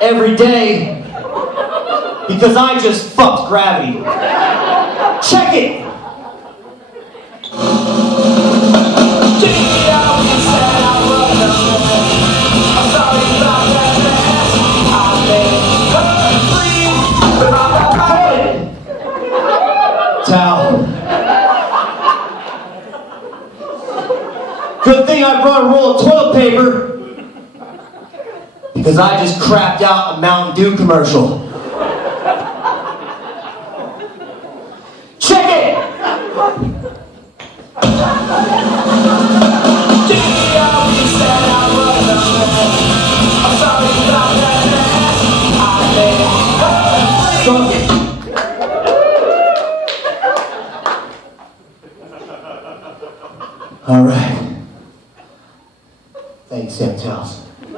every day because I just fucked gravity. Check it! Towel. Good thing I brought a roll of toilet paper because I just crapped out a Mountain Dew commercial. Check it! All right. Thanks, Sam Towels.